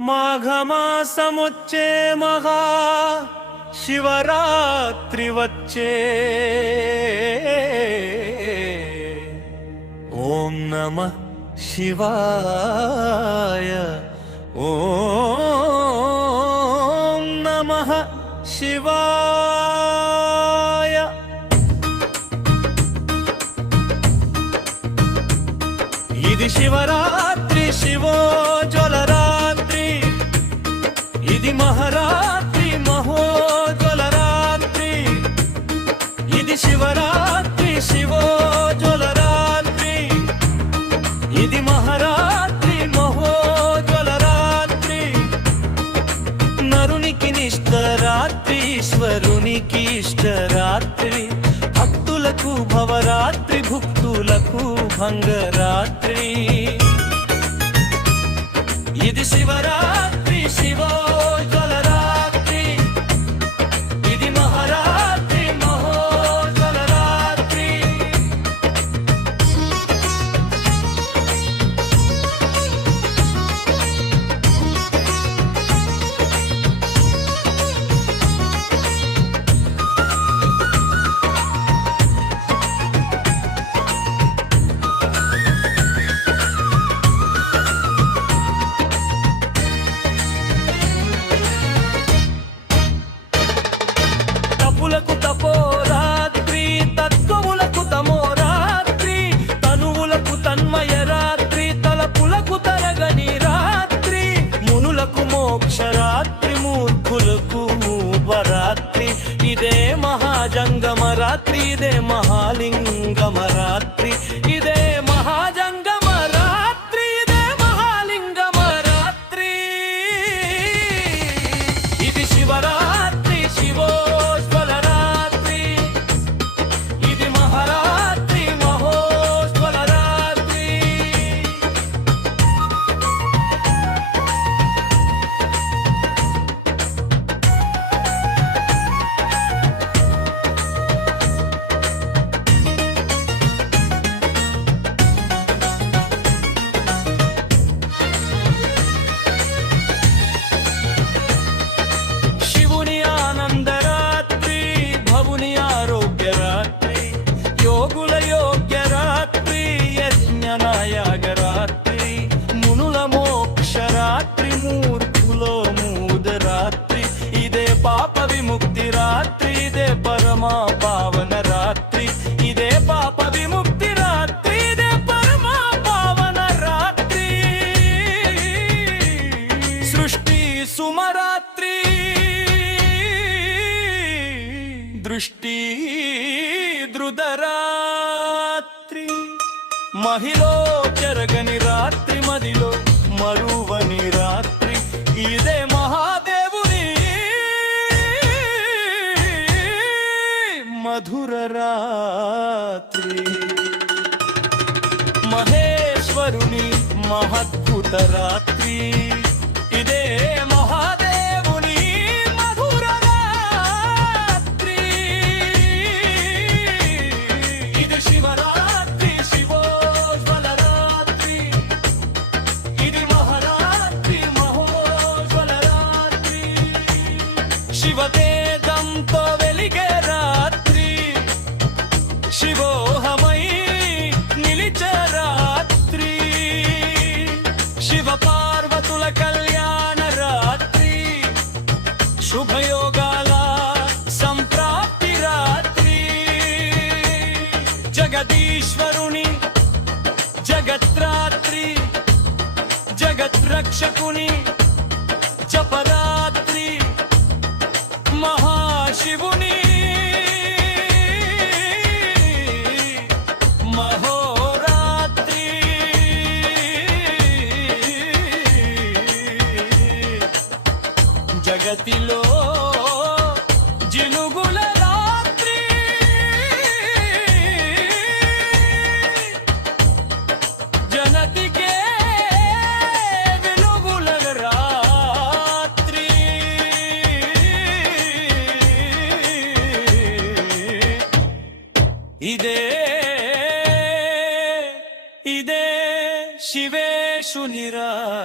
మాఘమాసమొచ్చే మహా శివరాత్రి వచ్చే ఓం నమః శివాయ ఓం నమః శివాయ. ఇది శివరాత్రి శివోజ్వల రాత్రి, ఇది మహారాత్రి మహోజ్వల రాత్రి. ఇది శివరాత్రి శివోజ్వల రాత్రి, ఇది మహారాత్రి మహోజ్వల రాత్రి. నరునికి నిష్ట రాత్రి, ఈశ్వరునికి ఇష్ట రాత్రి. భక్తులకు భవరాత్రి, భుక్తులకు భంగరాత్రి. ఇది శివరాత్రి శివోజ్వల రాత్రి, ఇది మహారాత్రి మహోజ్వల రాత్రి. తప్పులకు తపోరాత్రి, తత్వములకు తమోరాత్రి. తనువులకు తన్మయ రాత్రి, తలపులకు తరగని రాత్రి. మునులకు మోక్షరాత్రి, మూర్ఖులకు మూఢరాత్రి. ఇదే మహాజంగమ రాత్రి, ఇదే మహాలింగమ రాత్రి. ఇదే మహాజంగమ రాత్రి, ఇదే మహాలింగమ రాత్రి. ఇది శివరాత్రి శివోజ్వల రాత్రి, ఇది మహారాత్రి మహోజ్వల రాత్రి. శివుని ఆనంద రాత్రి, భవుని ఆరోగ్య రాత్రి. యోగుల యోగ్య రాత్రి, యజ్ఞనాయాగ రాత్రి. మునుల మోక్ష రాత్రి, మూర్ఖుల మూద రాత్రి. ఇదే పాప విముక్తి రాత్రి, ఇదే పరమా పావన రాత్రి. ఇదే పాప విముక్తి రాత్రి, ఇదే పరమా పావన రాత్రి. సృష్టి సుమరాత్రి, దృష్టి ధృతరాత్రి. మహిలో చెరగని రాత్రి, మదిలో మరువని రాత్రి. ఇదే మహాదేవుని మధుర రాత్రి. మహేశ్వరుని మహద్భుత రాత్రి. ఇదే మహాదేవుని మధుర రాత్రి. ఇది శివరాత్రి శివోజ్వల రాత్రి, ఇది మహారాత్రి మహోజ్వల రాత్రి. శివతేజంతో వెలిగే రాత్రి, శివోహమై నిలిచే రాత్రి. శివ పార్వతుల కళ్యాణ రాత్రి, శుభయోగాల సంప్రాప్తి రాత్రి. జగదీశ్వరుని జగత్రాత్రి, జగద్రక్షకుని జపరాత్రి. మహాశివుని మహోరాత్రి. జగతిలో జినుగుల రాత్రి, జనతికే వెలుగుల రాత్రి. ఇదే ఇదే శివేశుని రాత్రి.